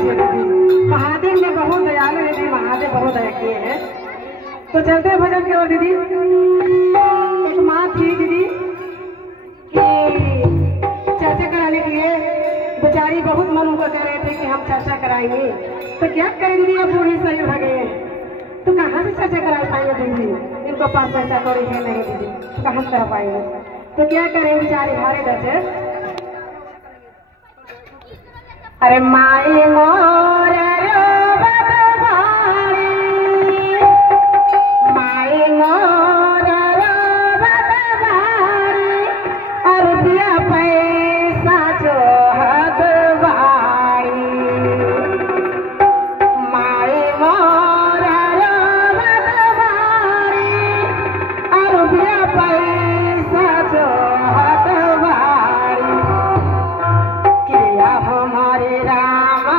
लीजिए दीदी, महादेव ने बहुत दयालु है दीदी, महादेव बहुत दया किए हैं। तो चलते हैं भजन की ओर दीदी। एक माँ थी दीदी कि चर्चा कराने के लिए बेचारी बहुत मन उनको कह रहे थे कि हम चर्चा कराएंगे, तो क्या करें दीदी, अब बूढ़ी सही हो गए हैं, तो कहाँ से चर्चा करा पाएंगे दीदी, इनको पास पैसा कौड़ी है नहीं दीदी, तो कहाँ से करा पाएंगे, तो क्या करें बेचारे हारे डर। अरे माई मोर रोवत बाड़ी, माई मोर रोवत बाड़ी, अरबिया पैसा जोहत बाड़ी, माई मोर रोवत बाड़ी, अरबिया पैसा जोहत बाड़ी, किया हमारे रामा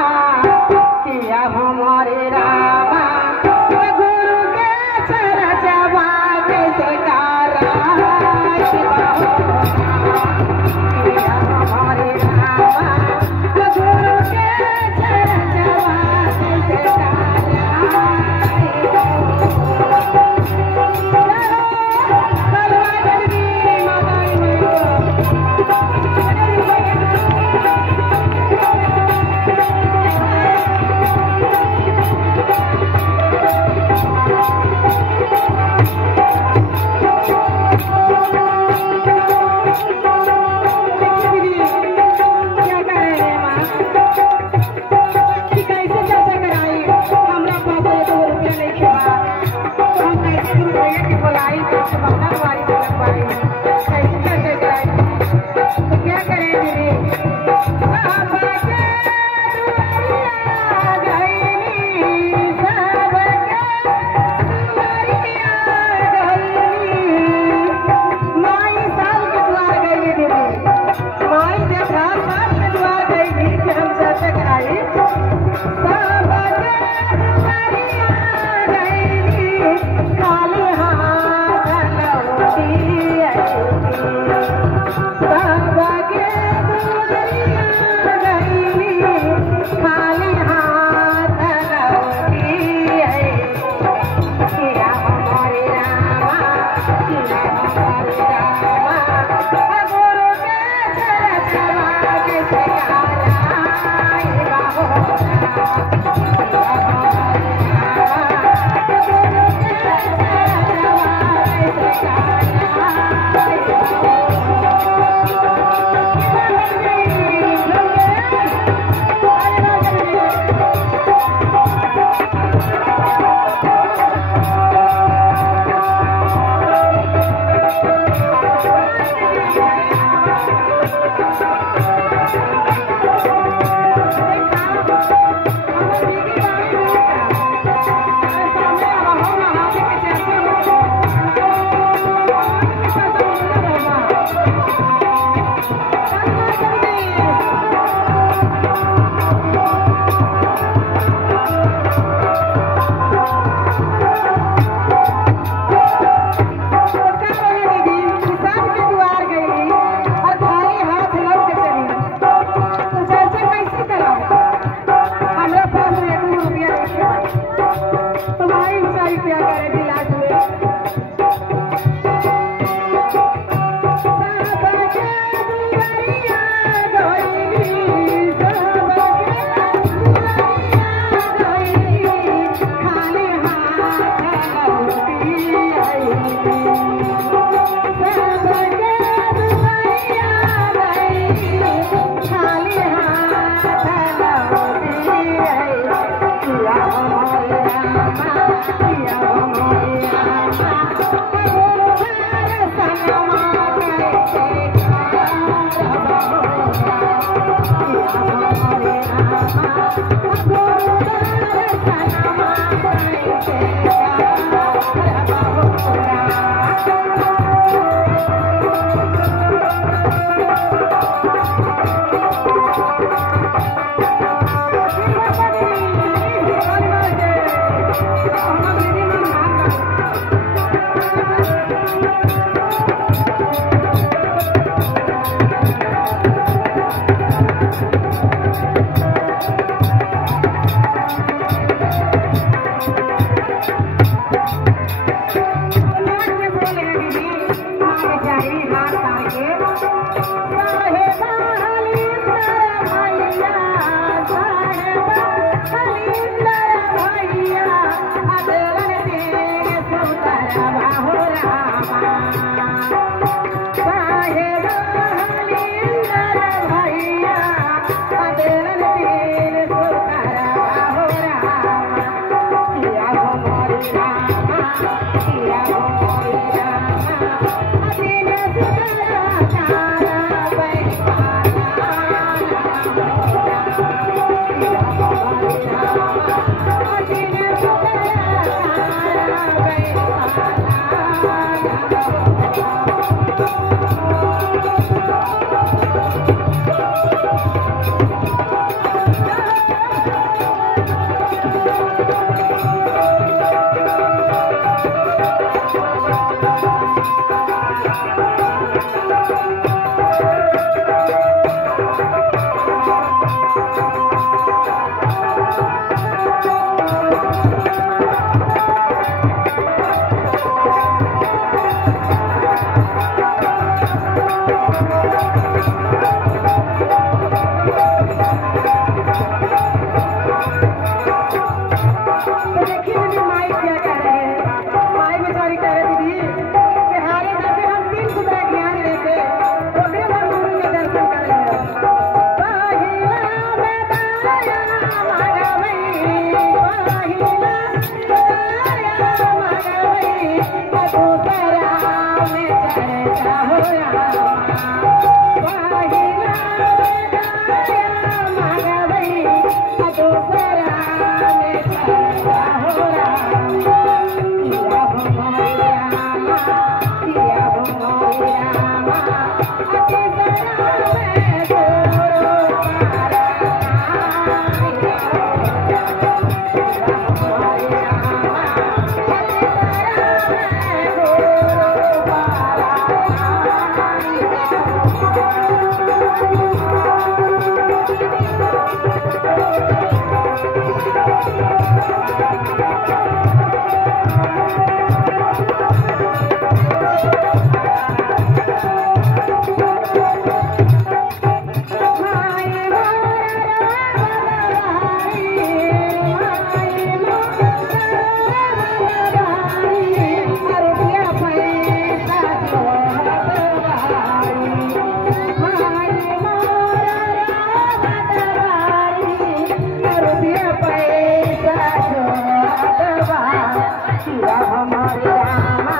हमारे रामा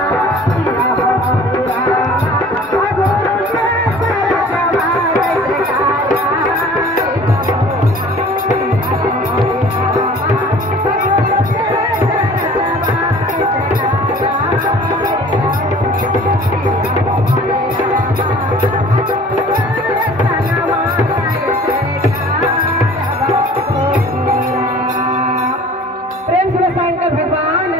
सिया हमारे रामा गुरु के सरगवा जयकारा प्रेम से शंकर भगवान